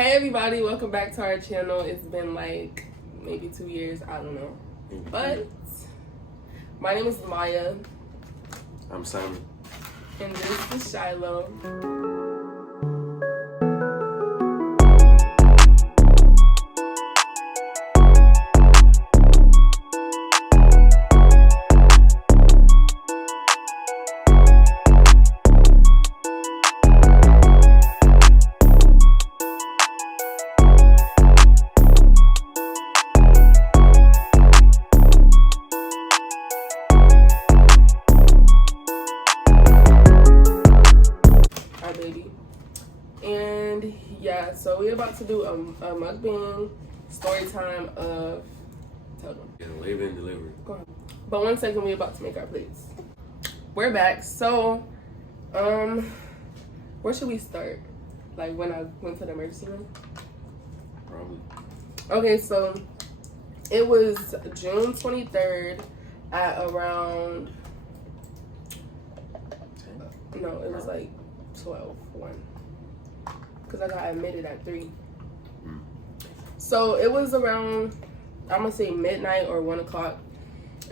Hey everybody, welcome back to our channel. It's been like maybe 2 years, I don't know. But my name is Maya. I'm Sammy. And this is Shiloh. And yeah, so we're about to do a mukbang story time of, tell them. Yeah, labor and delivery. Go on. But 1 second, we're about to make our plates. We're back. So, where should we start? Like when I went to the emergency room? Probably. Okay, so it was June 23rd at around, no, it was like 1. Because I got admitted at 3. So it was around, I'm gonna say midnight or 1 o'clock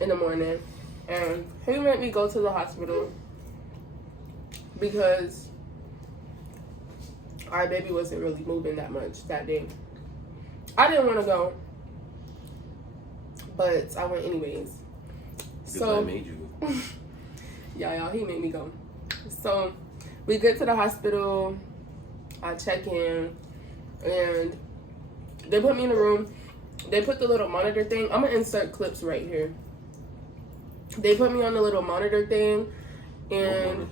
in the morning. And he made me go to the hospital because our baby wasn't really moving that much that day. I didn't want to go, but I went anyways. So I made you go. y'all, he made me go. So we get to the hospital. I check in, and they put me in the room. They put the little monitor thing. I'm gonna insert clips right here. They put me on the little monitor thing, and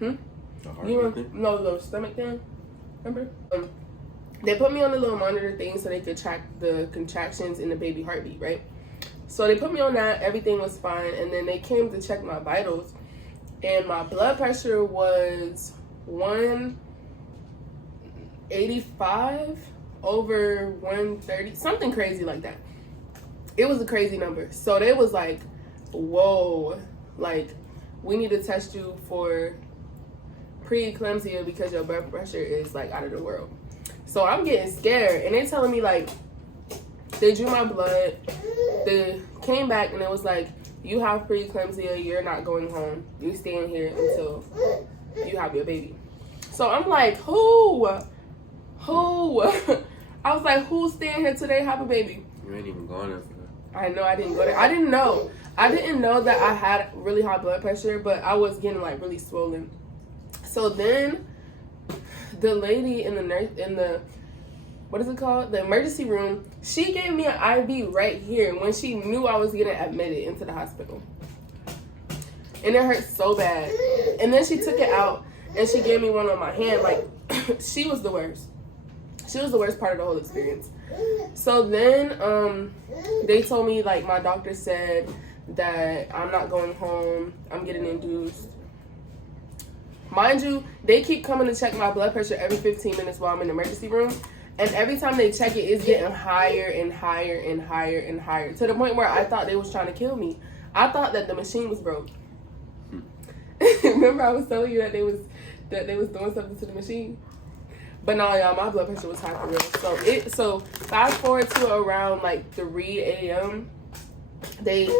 The no, the stomach thing. Remember? They put me on the little monitor thing so they could track the contractions in the baby heartbeat, right? So they put me on that. Everything was fine, and then they came to check my vitals, and my blood pressure was 185 over 130, something crazy like that. It was a crazy number. So they was like, whoa, like we need to test you for preeclampsia because your blood pressure is like out of the world. So I'm getting scared, and they telling me like they drew my blood, they came back and it was like, you have preeclampsia, you're not going home, you staying here until you have your baby. So I'm like, who? I was like, who's staying here today, have a baby? You ain't even gone there for that. I know, I didn't go there. I didn't know that I had really high blood pressure, but I was getting like really swollen. So then the lady in the what is it called? The emergency room, she gave me an IV right here when she knew I was getting admitted into the hospital. And it hurt so bad. And then she took it out and she gave me one on my hand. Like, she was the worst. She was the worst part of the whole experience. So then they told me, like, my doctor said that I'm not going home. I'm getting induced. Mind you, they keep coming to check my blood pressure every 15 minutes while I'm in the emergency room. And every time they check it, it's getting higher and higher and higher and higher. To the point where I thought they was trying to kill me. I thought that the machine was broke. Remember I was telling you that they was doing something to the machine? But no, y'all, my blood pressure was high for real. So fast forward to around like 3 a.m. They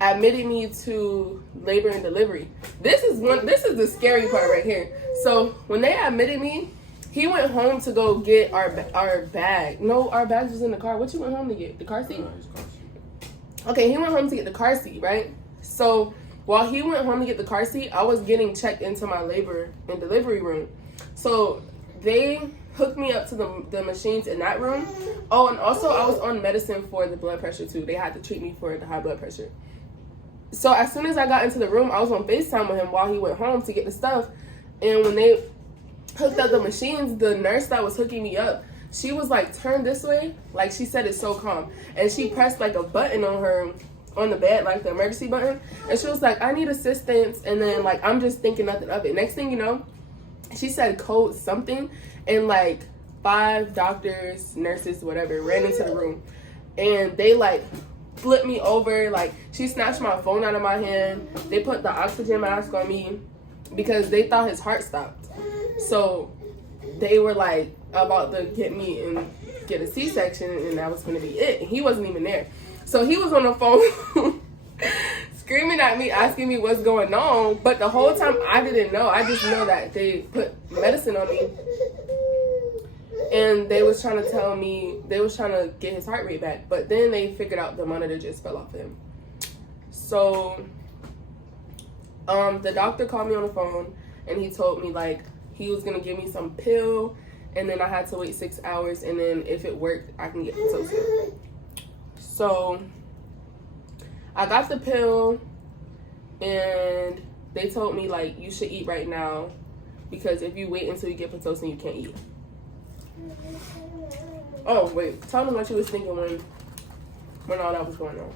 admitted me to labor and delivery. This is the scary part right here. So when they admitted me, he went home to go get our bag. No, our bags was in the car. What you went home to get? The car seat? His car seat. Okay, he went home to get the car seat, right? So while he went home to get the car seat, I was getting checked into my labor and delivery room. So they hooked me up to the machines in that room. Oh, and also I was on medicine for the blood pressure too. They had to treat me for the high blood pressure. So as soon as I got into the room, I was on FaceTime with him while he went home to get the stuff. And when they hooked up the machines, the nurse that was hooking me up, she was like, turn this way. Like, she said it so calm. And she pressed like a button on the bed, like the emergency button. And she was like, I need assistance. And then like, I'm just thinking nothing of it. Next thing you know, she said code something. And like 5 doctors, nurses, whatever, ran into the room. And they like flipped me over. Like, she snatched my phone out of my hand. They put the oxygen mask on me because they thought his heart stopped. So they were like about to get me and get a C-section, and that was gonna be it. And he wasn't even there, so he was on the phone screaming at me, asking me what's going on. But the whole time I didn't know. I just know that they put medicine on me, and they was trying to tell me they was trying to get his heart rate back. But then they figured out the monitor just fell off him. So the doctor called me on the phone, and he told me like he was gonna give me some pill, and then I had to wait 6 hours, and then if it worked, I can get Pitocin. So I got the pill, and they told me like you should eat right now, because if you wait until you get Pitocin, you can't eat. Oh wait, tell me what you was thinking when all that was going on.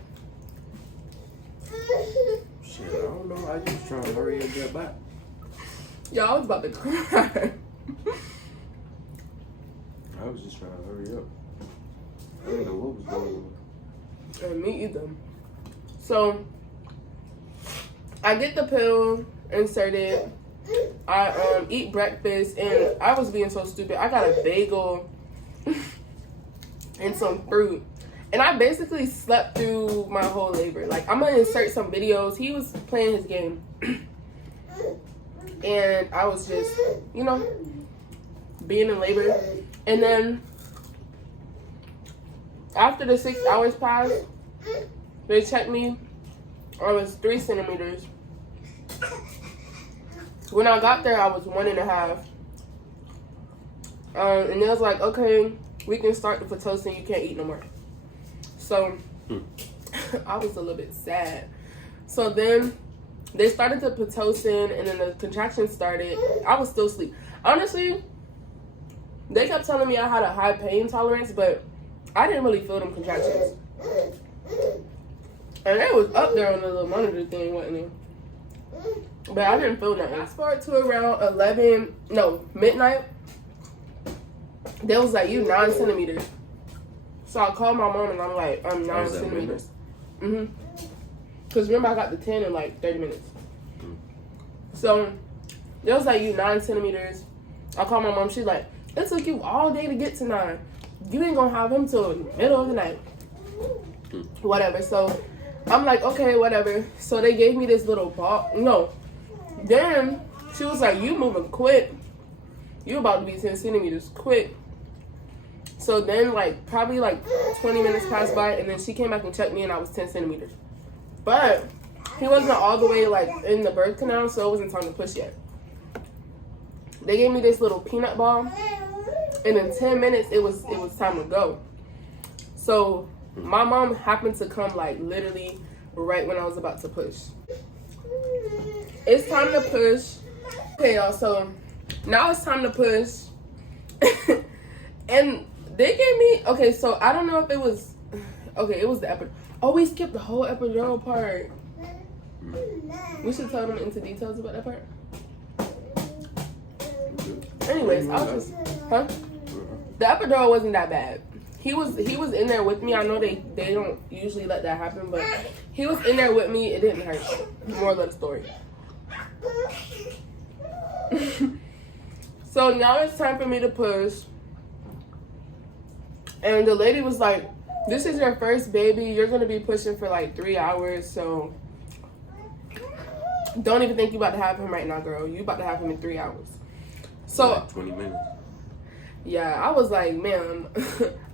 Shit, I don't know. I just trying to hurry and get back. Y'all, I was about to cry. I was just trying to hurry up. I didn't know what was going on. And me either. So I get the pill inserted. I eat breakfast, and I was being so stupid. I got a bagel and some fruit, and I basically slept through my whole labor. Like, I'm gonna insert some videos. He was playing his game, and I was just, you know, being in labor. And then after the 6 hours passed, they checked me. I was 3 centimeters. When I got there, I was 1.5. And they was like, okay, we can start the Pitocin. You can't eat no more. So I was a little bit sad. So then they started the Pitocin, and then the contractions started. I was still asleep. Honestly, they kept telling me I had a high pain tolerance, but I didn't really feel them contractions. And it was up there on the little monitor thing, wasn't it? But I didn't feel nothing. Fast forward to around midnight. They was like, you 9 centimeters. So I called my mom, and I'm like, I'm 9 centimeters. Because remember, I got the 10 in like 30 minutes. So they was like, you 9 centimeters. I called my mom. She's like, it took you all day to get to 9. You ain't gonna have him till the middle of the night. Whatever. So I'm like, okay, whatever. So they gave me this little ball. No. Then she was like, you moving quick. You about to be 10 centimeters quick. So then probably 20 minutes passed by, and then she came back and checked me, and I was 10 centimeters. But he wasn't all the way in the birth canal, so it wasn't time to push yet. They gave me this little peanut ball, and in 10 minutes it was time to go. So my mom happened to come literally right when I was about to push. It's time to push. Okay, y'all, so now it's time to push. And they gave me, okay, so I don't know if it was, okay, it was the epidural. Oh, we skipped the whole epidural part. We should tell them into details about that part. Anyways, I was just, the epidural wasn't that bad. He was in there with me. I know they don't usually let that happen, but he was in there with me. It didn't hurt. Moral of the story. So now it's time for me to push. And the lady was like, this is your first baby. You're going to be pushing for 3 hours. So don't even think you about to have him right now, girl. You about to have him in 3 hours. So 20 minutes. Yeah, I was like, man,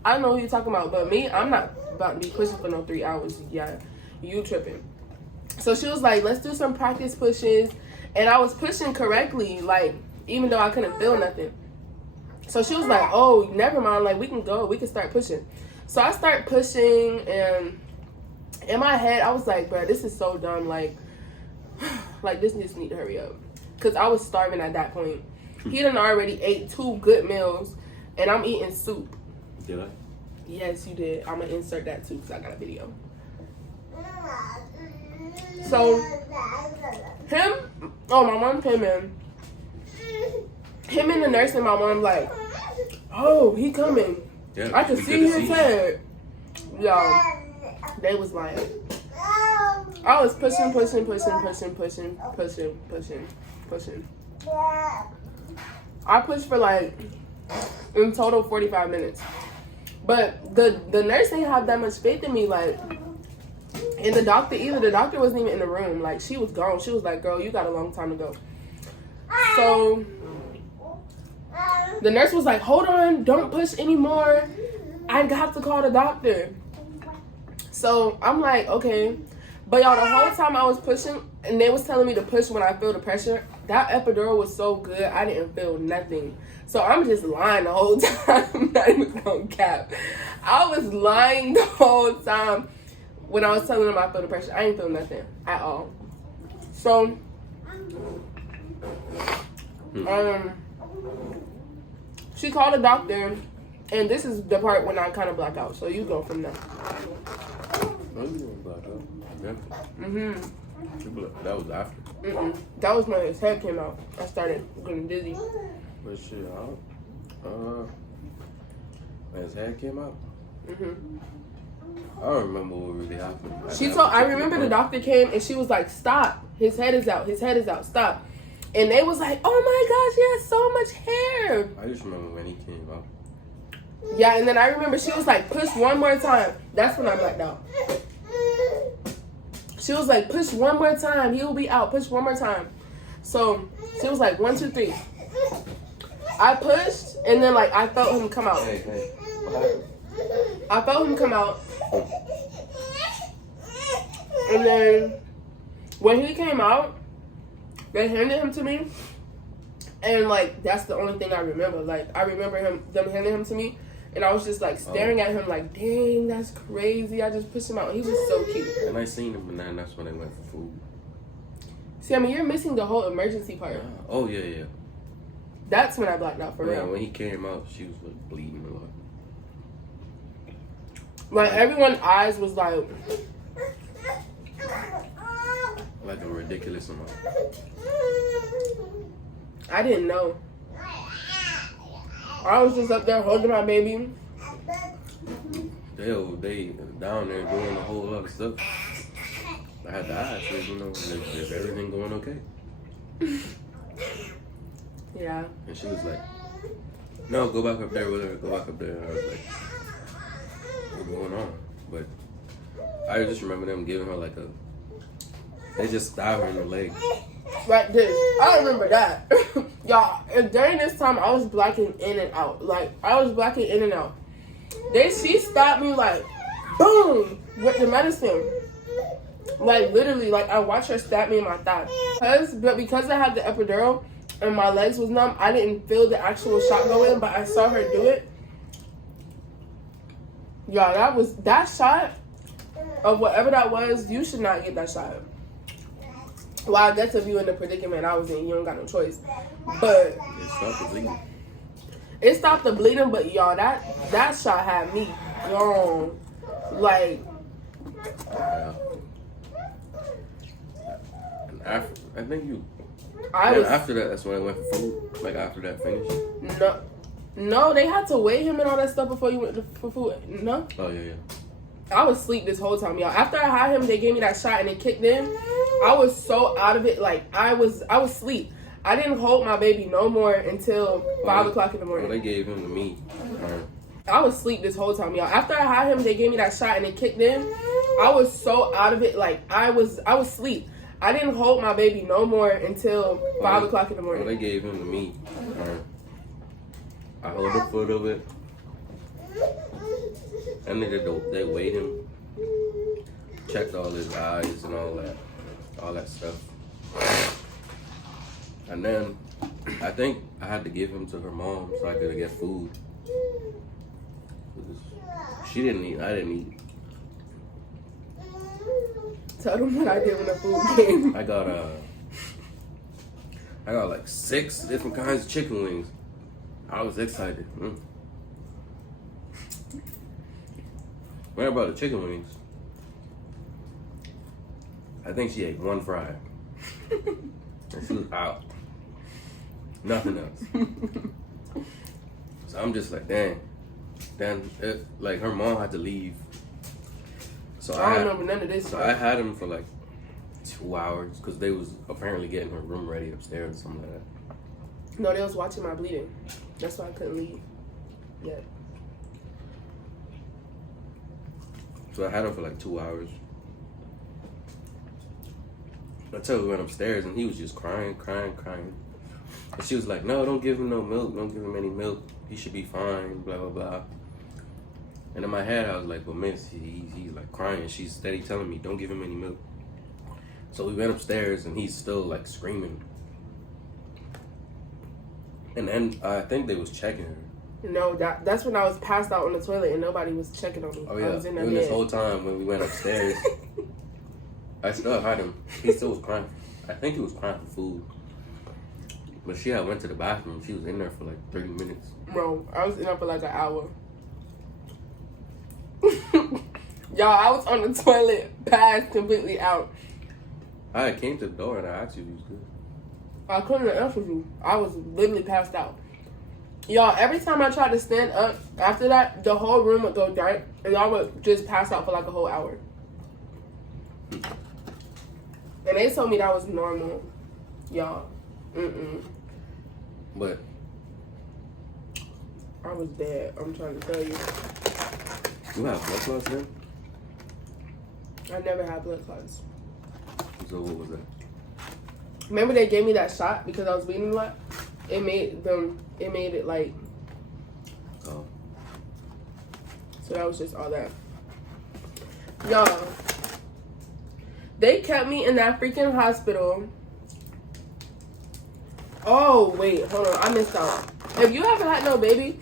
I don't know who you're talking about, but me, I'm not about to be pushing for no 3 hours. Yeah, you tripping. So she was like, let's do some practice pushes. And I was pushing correctly, even though I couldn't feel nothing. So she was like, oh, never mind. We can go. We can start pushing. So I start pushing, and in my head, I was like, bro, this is so dumb. This just need to hurry up. Because I was starving at that point. He done already ate 2 good meals, and I'm eating soup. Did I? Yes, you did. I'm going to insert that too because I got a video. So, my mom came in. Him and the nurse and my mom oh, he coming. Yeah, I could see his head. Yo, they was like, I was pushing. I pushed for In total, 45 minutes. But the nurse didn't have that much faith in me, like, and the doctor either. The doctor wasn't even in the room. Like, she was gone. She was like, girl, you got a long time to go. So the nurse was like, hold on, don't push anymore. I have to call the doctor. So I'm like, okay. But y'all, the whole time I was pushing, and they was telling me to push when I feel the pressure, that epidural was so good, I didn't feel nothing. So I'm just lying the whole time. I'm not even gonna cap. I was lying the whole time when I was telling them I feel the pressure. I ain't feel nothing at all. So, she called the doctor, and this is the part when I kind of black out. So you go from there. No, you didn't black out. That was after. That was when his head came out. I started getting dizzy. But shit, when his head came out. I don't remember what really happened. I remember the doctor came and she was like, stop. His head is out. His head is out. Stop. And they was like, oh my gosh, he has so much hair. I just remember when he came out. Yeah, and then I remember she was like, push one more time. That's when I blacked out. She was like, push one more time. He will be out. Push one more time. So she was like, 1, 2, 3. I pushed, and then like I felt him come out. Hey, what happened? I felt him come out. And then when he came out, they handed him to me. And like that's the only thing I remember. Like I remember them handing him to me, and I was just like staring at him like, dang, that's crazy. I just pushed him out. He was so cute. And I seen him, and then that's when I went for food. Sammy, you're missing the whole emergency part. Yeah. Oh yeah. That's when I blacked out for real. When he came out, she was like bleeding a lot. Like everyone's eyes was like a ridiculous amount. I didn't know. I was just up there holding my baby. They down there doing a whole lot of stuff. I had to ask her, is everything going okay? Yeah. And she was like, no, go back up there with her. Go back up there. And I was like, what's going on? But I just remember them giving her like they just stabbed her in the leg. Like this. I remember that. Y'all, and during this time, I was blacking in and out. Like, I was blacking in and out. She stabbed me like, boom, with the medicine. Like, literally, like, I watched her stab me in my thigh. Because I had the epidural and my legs was numb, I didn't feel the actual shot go in, but I saw her do it. Y'all, that shot of whatever that was, you should not get that shot. Well, I guess if you in the predicament I was in, you don't got no choice. But it stopped the bleeding. It stopped the bleeding, but y'all, that shot had me gone. Like, yeah. And after that, that's when I went for food. Like after that finished. No, they had to weigh him and all that stuff before you went for food. No. Oh yeah. I was asleep this whole time, y'all. After I had him, they gave me that shot and it kicked in. I was so out of it, like I was asleep. I didn't hold my baby no more until 5 o'clock in the morning. Well, they gave him to me. I was asleep this whole time, y'all. After I had him, they gave me that shot and it kicked in. I was so out of it, like I was asleep. I didn't hold my baby no more until 5 o'clock in the morning. Well, they gave him to me. I hold the foot of it. And they weighed him, checked all his eyes and all that stuff. And then I think I had to give him to her mom so I could get food. She didn't eat, I didn't eat. Tell them what I did when the food came. I got like 6 different kinds of chicken wings. I was excited. What about the chicken wings? I think she ate 1 fry. And she was out. Nothing else. So I'm just like, dang. Then, like, her mom had to leave. So I don't remember none of this. So I had him for like 2 hours because they was apparently getting her room ready upstairs or something like that. No, they was watching my bleeding. That's why I couldn't leave. Yeah. So I had him for like 2 hours. Until we went upstairs and he was just crying. And she was like, no, don't give him no milk. Don't give him any milk. He should be fine, blah, blah, blah. And in my head, I was like, well, miss, he's like crying. She's steady telling me, don't give him any milk. So we went upstairs and he's still like screaming. And then I think they was checking her. No, that's when I was passed out on the toilet and nobody was checking on me. Oh, yeah. I was in And this whole time when we went upstairs, I still had him. He still was crying. I think he was crying for food. But she had went to the bathroom. She was in there for like 30 minutes. Bro, I was in there for like an hour. Y'all, I was on the toilet, passed completely out. I came to the door and I asked you if he was good. I couldn't answer you. I was literally passed out. Y'all, every time I tried to stand up after that, the whole room would go dark and y'all would just pass out for like a whole hour. And they told me that was normal. Y'all. But I was dead. I'm trying to tell you. you have blood clots then? I never had blood clots. So what was that? Remember they gave me that shot because I was bleeding a lot? It made it like... Oh. So that was just all that. Y'all. They kept me in that freaking hospital. Oh, wait. Hold on. I missed out. If you haven't had no baby,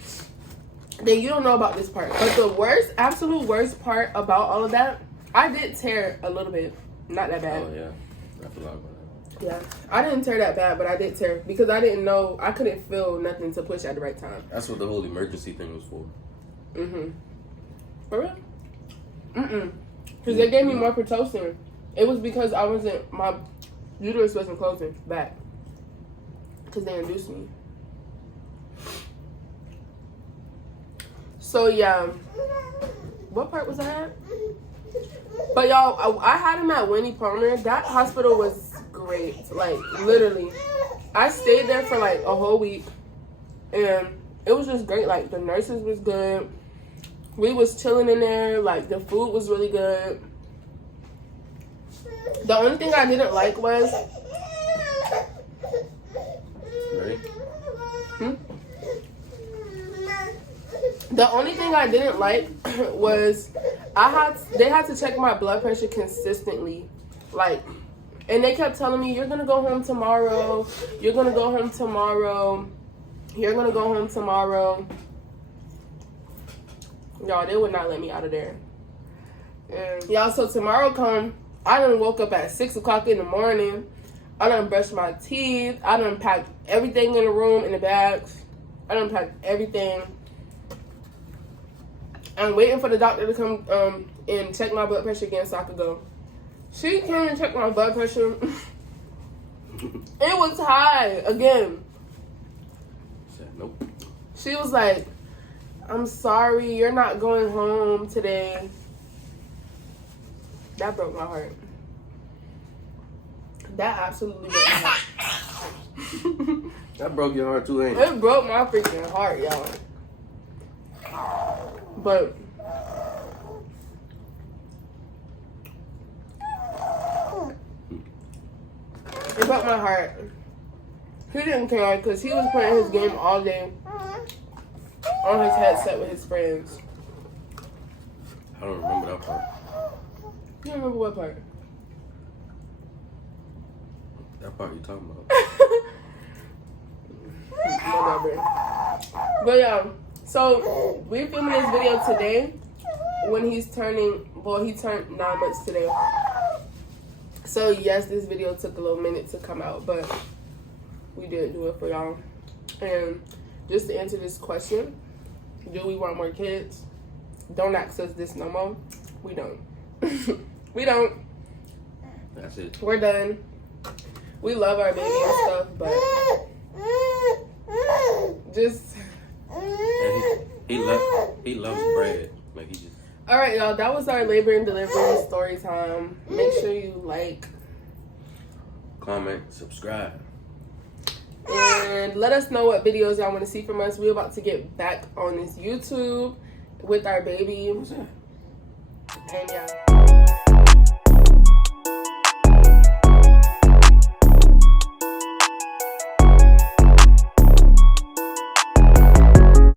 then you don't know about this part. But the worst, absolute worst part about all of that, I did tear a little bit. Not that bad. Oh, yeah. I forgot about that. Yeah. I didn't tear that bad, but I did tear. Because I didn't know. I couldn't feel nothing to push at the right time. That's what the whole emergency thing was for. For real? Because they gave me more Pitocin. It was because my uterus wasn't closing back. Because they induced me. So, yeah. What part was I at? But, y'all, I had him at Winnie Palmer. That hospital was great. Like, literally. I stayed there for, like, a whole week. And it was just great. Like, the nurses was good. We was chilling in there. Like, the food was really good. The only thing I didn't like was... Ready? The only thing I didn't like was they had to check my blood pressure consistently. Like, and they kept telling me, you're going to go home tomorrow. You're going to go home tomorrow. You're going to go home tomorrow. Y'all, they would not let me out of there. And y'all, so tomorrow come, I done woke up at 6 o'clock in the morning. I done brushed my teeth. I done packed everything in the room in the bags. I done packed everything. I'm waiting for the doctor to come and check my blood pressure again so I could go. She came and checked my blood pressure. It was high again. Said nope. She was like, I'm sorry, you're not going home today. That broke my heart. That absolutely broke my heart. That broke your heart too, ain't it? It broke my freaking heart, y'all. But it broke my heart. He didn't care because he was playing his game all day on his headset with his friends. I don't remember that part. You don't remember what part? That part you talking about. Whatever. But yeah, so we're filming this video today when he's turning, well, he turned 9 months today. So yes, this video took a little minute to come out, but we did do it for y'all. And just to answer this question, do we want more kids? Don't ask us this no more. We don't. We don't. That's it. We're done. We love our baby and stuff, but just... And he loves bread. Like he just... Alright, y'all, that was our labor and delivery story time. Make sure you like, comment, subscribe. And let us know what videos y'all want to see from us. We're about to get back on this YouTube with our baby. What's that? And yeah.